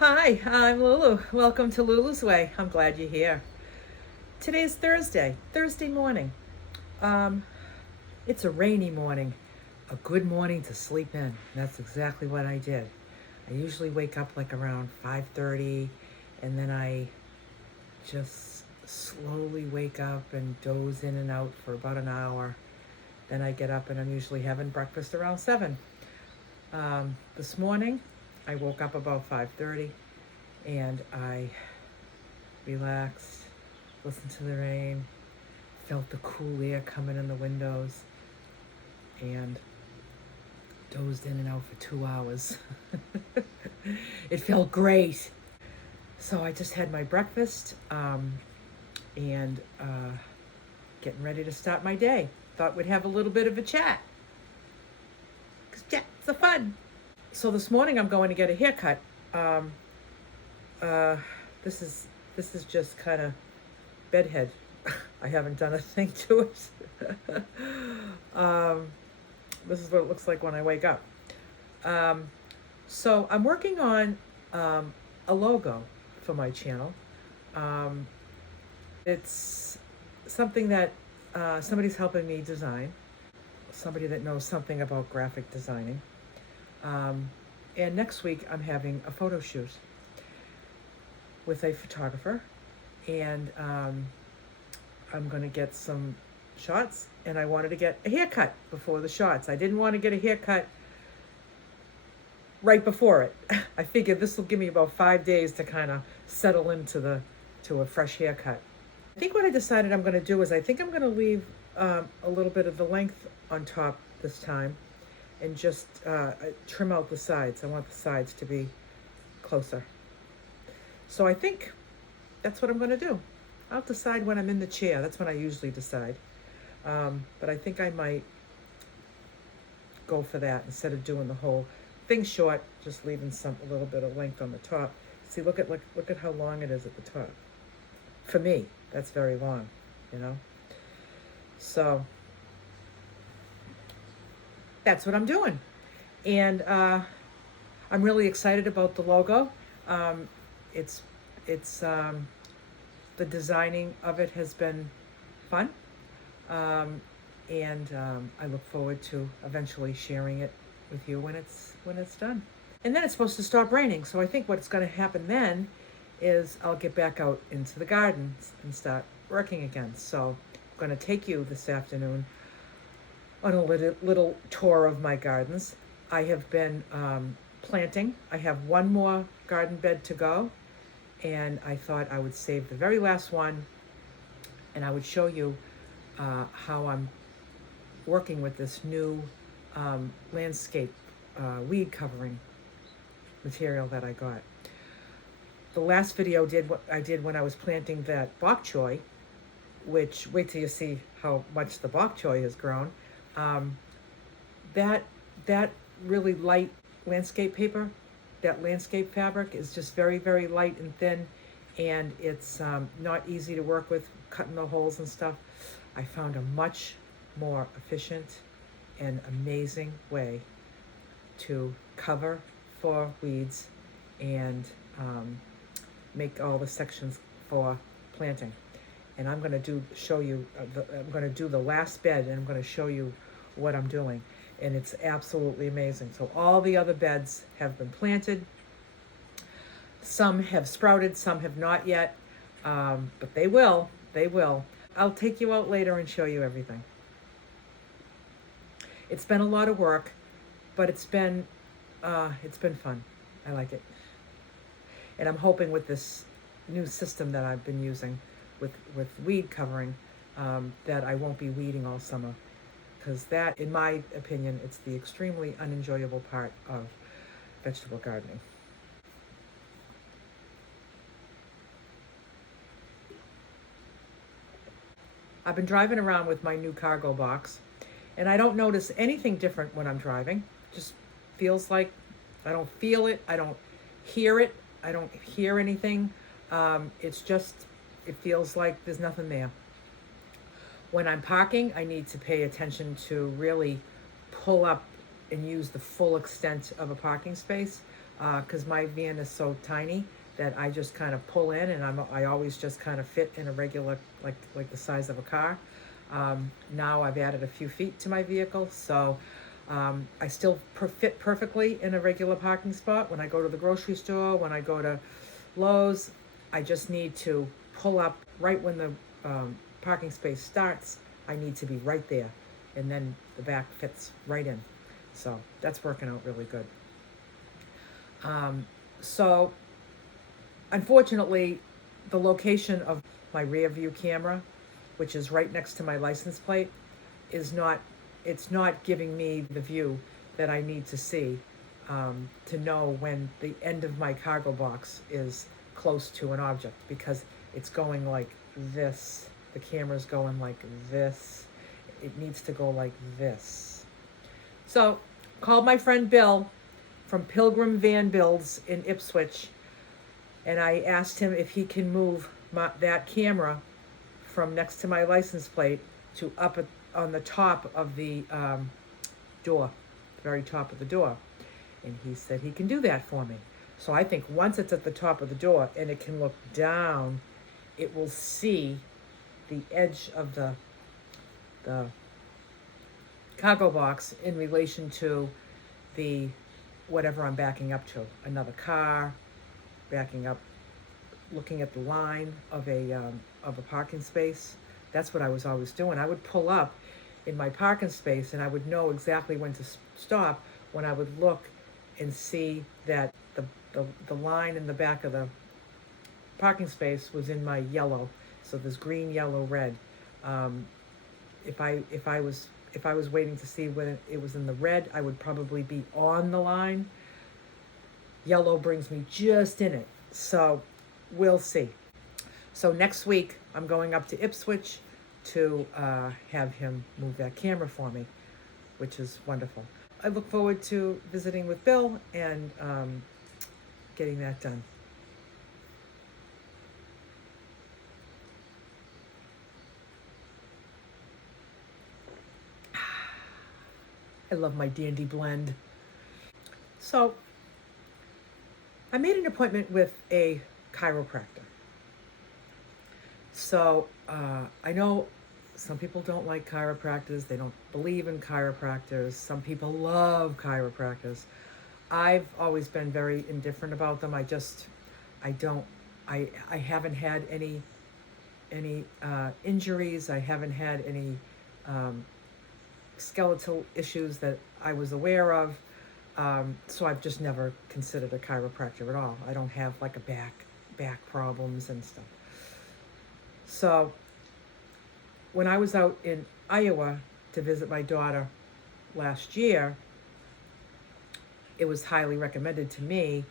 Hi, I'm Lulu. Welcome to Lulu's Way. I'm glad you're here. Today's Thursday morning. Um, it's a rainy morning, a good morning to sleep in. That's exactly what I did. I usually wake up like around 5:30, and then I just slowly wake up and doze in and out for about an hour. Then I get up and I'm usually having breakfast around 7. This morning, I woke up about 5:30 and I relaxed, listened to the rain, felt the cool air coming in the windows, and dozed in and out for 2 hours. It felt great. So I just had my breakfast and getting ready to start my day. Thought we'd have a little bit of a chat. Because chats are fun. So this morning I'm going to get a haircut. This is just kind of bedhead. I haven't done a thing to it. This is what it looks like when I wake up. So I'm working on a logo for my channel. It's something that somebody's helping me design, somebody that knows something about graphic designing. And next week I'm having a photo shoot with a photographer, and I'm going to get some shots, and I wanted to get a haircut before the shots. I didn't want to get a haircut right before it. I figured this will give me about 5 days to kind of settle into a fresh haircut. I think what I decided I'm going to do is I think I'm going to leave a little bit of the length on top this time and just trim out the sides. I want the sides to be closer. So I think that's what I'm going to do. I'll decide when I'm in the chair. That's when I usually decide. But I think I might go for that instead of doing the whole thing short, just leaving a little bit of length on the top. See, look at how long it is at the top. For me, that's very long, you know. So that's what I'm doing, and I'm really excited about the logo. It's the designing of it has been fun, and I look forward to eventually sharing it with you when it's done. And then it's supposed to stop raining, so I think what's going to happen then is I'll get back out into the gardens and start working again. So I'm going to take you this afternoon on a little tour of my gardens. I have been planting. I have one more garden bed to go, and I thought I would save the very last one, and I would show you how I'm working with this new landscape weed covering material that I got. The last video did what I did when I was planting that bok choy, which, wait till you see how much the bok choy has grown. That really light landscape paper, that landscape fabric is just very, very light and thin, and it's not easy to work with, cutting the holes and stuff. I found a much more efficient and amazing way to cover for weeds and make all the sections for planting. And I'm going to show you. I'm going to do the last bed, and I'm going to show you what I'm doing, and it's absolutely amazing. So all the other beds have been planted. Some have sprouted, some have not yet, but they will. They will. I'll take you out later and show you everything. It's been a lot of work, but it's been fun. I like it. And I'm hoping with this new system that I've been using with weed covering, that I won't be weeding all summer. Because that, in my opinion, it's the extremely unenjoyable part of vegetable gardening. I've been driving around with my new cargo box, and I don't notice anything different when I'm driving. Just feels like I don't feel it, I don't hear it, I don't hear anything. It feels like there's nothing there. When I'm parking, I need to pay attention to really pull up and use the full extent of a parking space. because my van is so tiny that I just kind of pull in, and I always just kind of fit in a regular, like the size of a car. Now I've added a few feet to my vehicle, so I still fit perfectly in a regular parking spot. When I go to the grocery store, when I go to Lowe's, I just need to pull up right when the parking space starts. I need to be right there, and then the back fits right in. So that's working out really good. So unfortunately, the location of my rear view camera, which is right next to my license plate, it's not giving me the view that I need to see to know when the end of my cargo box is close to an object, because it's going like this. The camera's going like this. It needs to go like this. So called my friend Bill from Pilgrim Van Builds in Ipswich, and I asked him if he can move that camera from next to my license plate to up on the top of the door, the very top of the door. And he said he can do that for me. So I think once it's at the top of the door and it can look down, it will see the edge of the cargo box in relation to the whatever I'm backing up to. Another car, backing up, looking at the line of a parking space. That's what I was always doing. I would pull up in my parking space, and I would know exactly when to stop when I would look and see that the line in the back of the parking space was in my yellow. So there's green, yellow, red. If I was waiting to see when it was in the red, I would probably be on the line. Yellow brings me just in it. So we'll see. So next week, I'm going up to Ipswich to have him move that camera for me, which is wonderful. I look forward to visiting with Bill and getting that done. I love my Dandy blend. So I made an appointment with a chiropractor. So I know some people don't like chiropractors. They don't believe in chiropractors. Some people love chiropractors. I've always been very indifferent about them. I haven't had any injuries. I haven't had any skeletal issues that I was aware of. So I've just never considered a chiropractor at all. I don't have like a back problems and stuff. So when I was out in Iowa to visit my daughter last year, it was highly recommended to me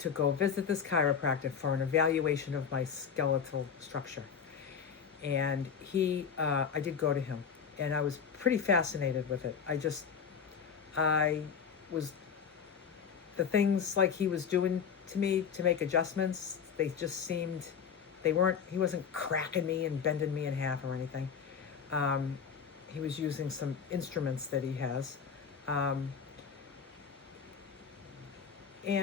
to go visit this chiropractor for an evaluation of my skeletal structure. And I did go to him, and I was pretty fascinated with it. The things like he was doing to me to make adjustments, they just seemed, he wasn't cracking me and bending me in half or anything. He was using some instruments that he has. And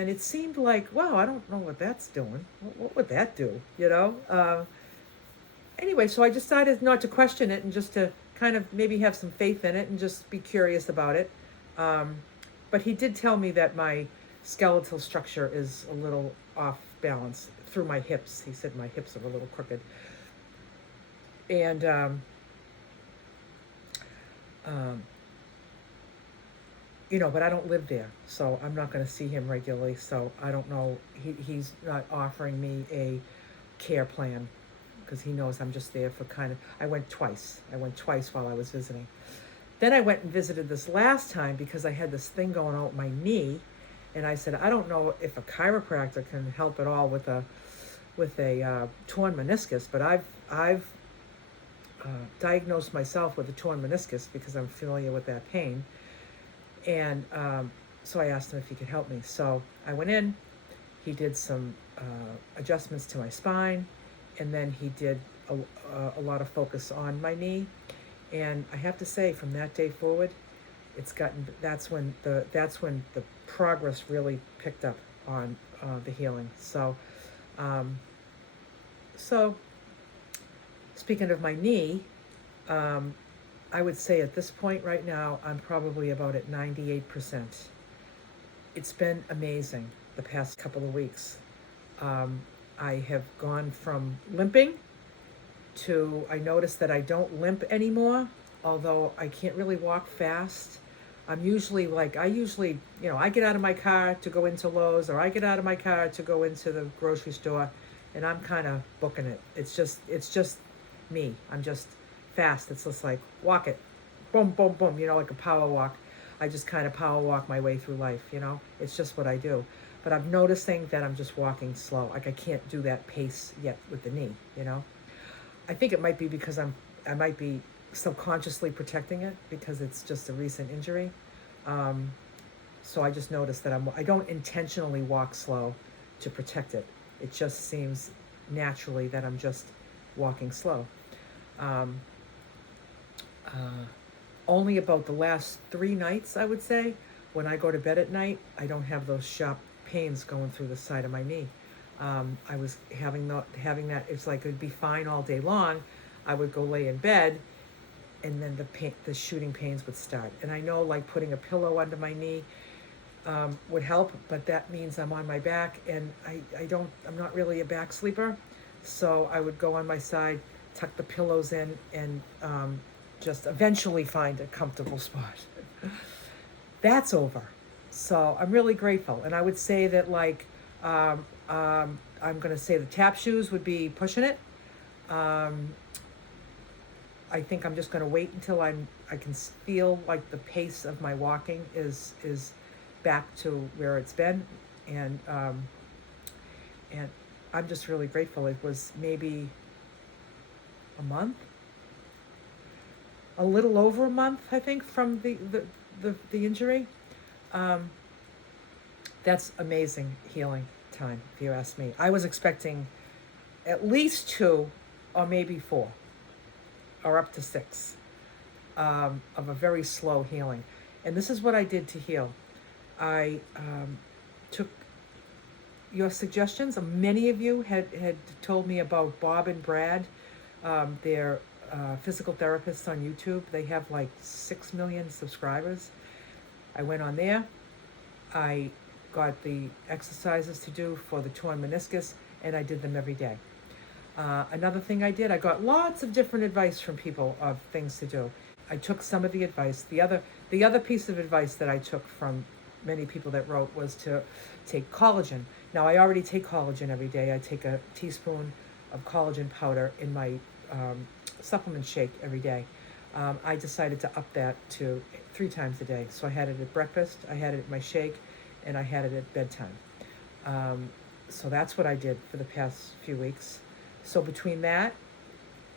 it seemed like, wow, I don't know what that's doing. What would that do, Anyway, so I decided not to question it and just to kind of maybe have some faith in it and just be curious about it. But he did tell me that my skeletal structure is a little off balance through my hips. He said my hips are a little crooked. And but I don't live there, so I'm not going to see him regularly, so I don't know. He's not offering me a care plan because he knows I'm just there for I went twice while I was visiting. Then I went and visited this last time because I had this thing going on with my knee, and I said, I don't know if a chiropractor can help at all with a torn meniscus, but I've diagnosed myself with a torn meniscus because I'm familiar with that pain. And so I asked him if he could help me. So I went in, he did some adjustments to my spine, and then he did a lot of focus on my knee. And I have to say, from that day forward, that's when the progress really picked up. on the healing. Um, so speaking of my knee, I would say at this point right now, I'm probably about at 98%. It's been amazing the past couple of weeks. I have gone from limping to, I noticed that I don't limp anymore, although I can't really walk fast. I'm usually like, I get out of my car to go into Lowe's, or I get out of my car to go into the grocery store, and I'm kind of booking it. It's just me. I'm just fast. It's just like, walk it, boom, boom, boom, like a power walk. I just kind of power walk my way through life, It's just what I do. But I'm noticing that I'm just walking slow. Like I can't do that pace yet with the knee, I think it might be because I might be subconsciously protecting it because it's just a recent injury. So I just noticed that I don't intentionally walk slow to protect it. It just seems naturally that I'm just walking slow. Only about the last 3 nights, I would say, when I go to bed at night, I don't have those sharp pains going through the side of my knee. I was having that. It's like it'd be fine all day long. I would go lay in bed, and then the shooting pains would start. And I know, like putting a pillow under my knee would help, but that means I'm on my back, and I'm not really a back sleeper, so I would go on my side, tuck the pillows in, and just eventually find a comfortable spot. That's over, so I'm really grateful. And I would say that I'm going to say the tap shoes would be pushing it. I think I'm just going to wait until I can feel like the pace of my walking is back to where it's been, and I'm just really grateful. It was maybe a month, a little over a month, I think, from the injury. That's amazing healing time, if you ask me. I was expecting at least 2 or maybe 4 or up to 6 of a very slow healing. And this is what I did to heal. I took your suggestions. Many of you had told me about Bob and Brad. They're physical therapists on YouTube. They have like 6 million subscribers. I went on there. I got the exercises to do for the torn meniscus, and I did them every day. Another thing I did, I got lots of different advice from people of things to do. I took some of the advice. The other piece of advice that I took from many people that wrote was to take collagen. Now, I already take collagen every day. I take a teaspoon of collagen powder in my supplement shake every day. I decided to up that to 3 times a day. So I had it at breakfast, I had it at my shake, and I had it at bedtime. So that's what I did for the past few weeks. So between that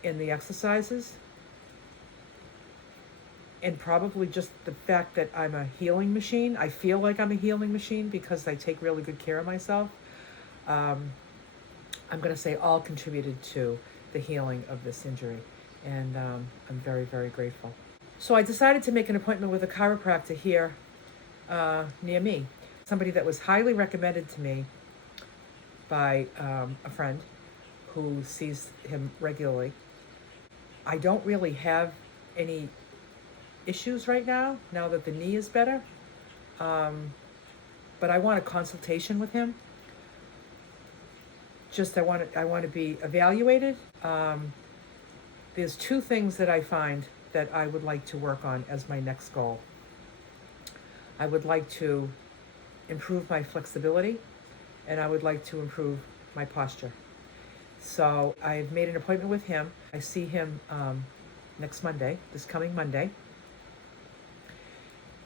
and the exercises, and probably just the fact that I'm a healing machine, I feel like I'm a healing machine because I take really good care of myself. I'm going to say all contributed to the healing of this injury. And I'm very, very grateful. So I decided to make an appointment with a chiropractor here near me. Somebody that was highly recommended to me by a friend who sees him regularly. I don't really have any issues right now that the knee is better. But I want a consultation with him. I want to be evaluated. There's 2 things that I find that I would like to work on as my next goal. I would like to improve my flexibility, and I would like to improve my posture. So I've made an appointment with him. I see him next Monday, this coming Monday,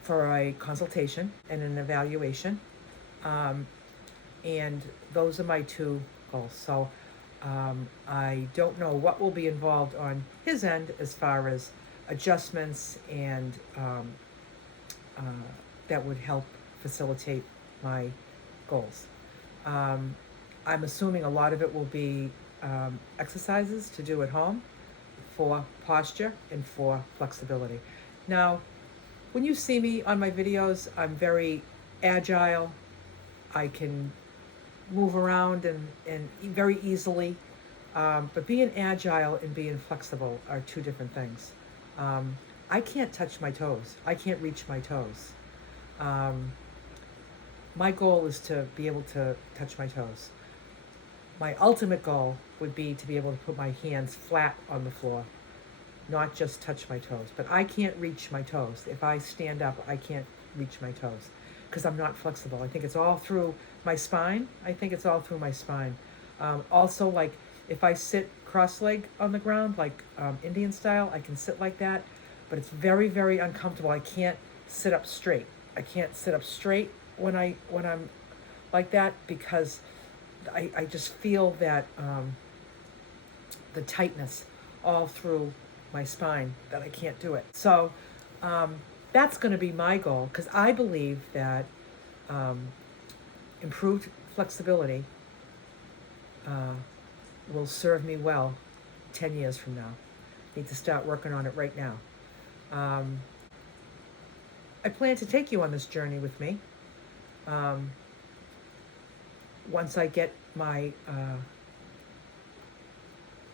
for a consultation and an evaluation. And those are my 2 goals. So I don't know what will be involved on his end as far as adjustments and that would help facilitate my goals. I'm assuming a lot of it will be exercises to do at home for posture and for flexibility. Now, when you see me on my videos, I'm very agile. I can move around and very easily. But being agile and being flexible are two different things. I can't touch my toes. I can't reach my toes. My goal is to be able to touch my toes. My ultimate goal would be to be able to put my hands flat on the floor, not just touch my toes. But I can't reach my toes. If I stand up, I can't reach my toes because I'm not flexible. I think it's all through my spine. Also, like if I sit cross-legged on the ground, like Indian style, I can sit like that, but it's very, very uncomfortable. I can't sit up straight. I can't sit up straight when I'm like that because I just feel that the tightness all through my spine that I can't do it. So that's going to be my goal because I believe that improved flexibility will serve me well 10 years from now. Need to start working on it right now. I plan to take you on this journey with me. Once I get my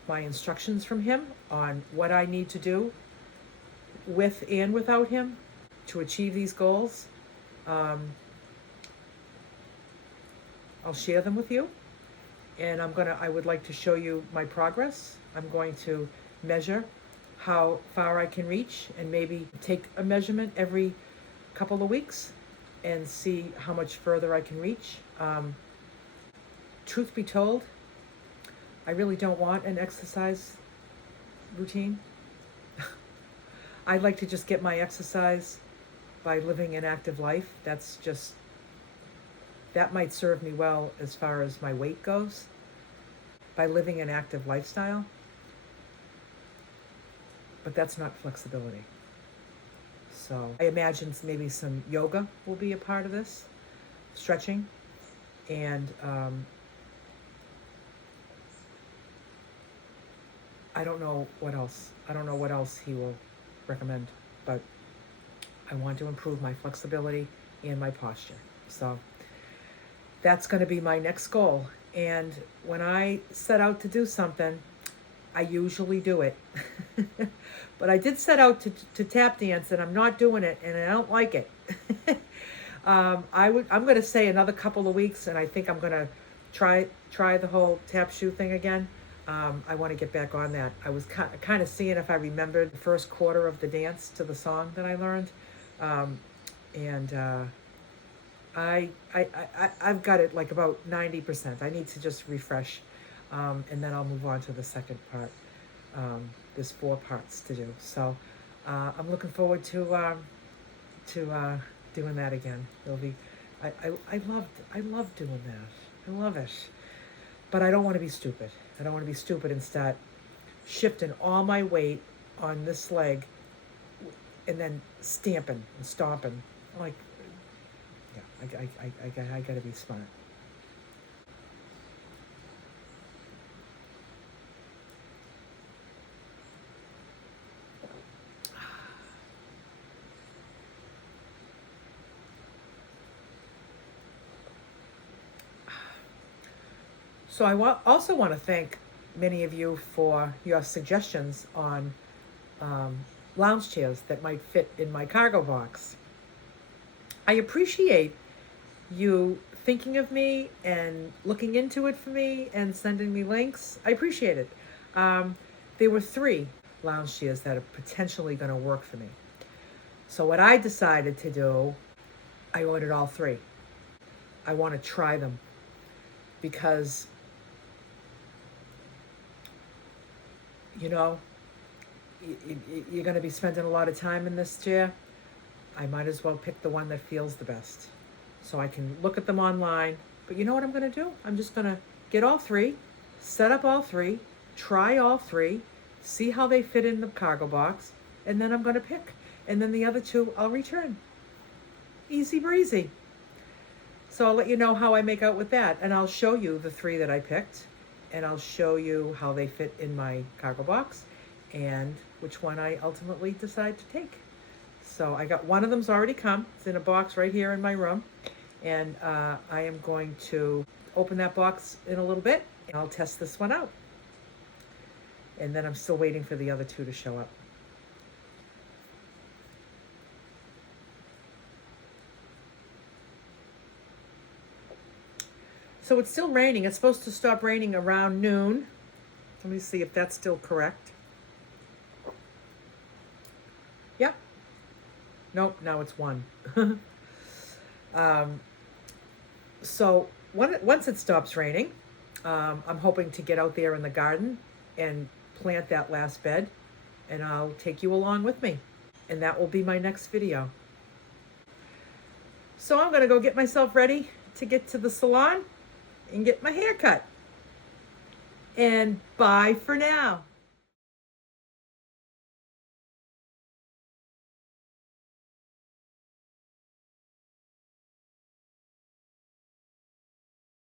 instructions from him on what I need to do with and without him to achieve these goals, I'll share them with you. And I would like to show you my progress. I'm going to measure how far I can reach and maybe take a measurement every couple of weeks and see how much further I can reach. Truth be told, I really don't want an exercise routine. I'd like to just get my exercise by living an active life. That might serve me well as far as my weight goes, by living an active lifestyle. But that's not flexibility. So I imagine maybe some yoga will be a part of this, stretching, and I don't know what else. I don't know what else he will recommend, but I want to improve my flexibility and my posture. So that's going to be my next goal. And when I set out to do something, I usually do it. But I did set out to tap dance, and I'm not doing it, and I don't like it. I'm going to say another couple of weeks, and I think I'm going to try the whole tap shoe thing again. I want to get back on that. I was kind of seeing if I remembered the first quarter of the dance to the song that I learned, I've got it like about 90%. I need to just refresh, and then I'll move on to the second part. There's 4 parts to do, so I'm looking forward to doing that again. It'll be, I love doing that. I love it, but I don't want to be stupid. I don't want to be stupid and start shifting all my weight on this leg, and then stamping and stomping. Like, yeah, I gotta be smart. So I also want to thank many of you for your suggestions on lounge chairs that might fit in my cargo box. I appreciate you thinking of me and looking into it for me and sending me links. I appreciate it. There were 3 lounge chairs that are potentially going to work for me. So what I decided to do, I ordered all 3. I want to try them because, you know, you're going to be spending a lot of time in this chair. I might as well pick the one that feels the best. So I can look at them online. But you know what I'm going to do? I'm just going to get all 3, set up all 3, try all 3, see how they fit in the cargo box, and then I'm going to pick. And then the other 2 I'll return. Easy breezy. So I'll let you know how I make out with that. And I'll show you the 3 that I picked. And I'll show you how they fit in my cargo box and which one I ultimately decide to take. So I got one of them's already come. It's in a box right here in my room. And I am going to open that box in a little bit, and I'll test this one out. And then I'm still waiting for the other two to show up. So it's still raining. It's supposed to stop raining around noon. Let me see if that's still correct. Yep. Nope, now it's 1. So once it stops raining, I'm hoping to get out there in the garden and plant that last bed, and I'll take you along with me. And that will be my next video. So I'm going to go get myself ready to get to the salon and get my hair cut. And bye for now.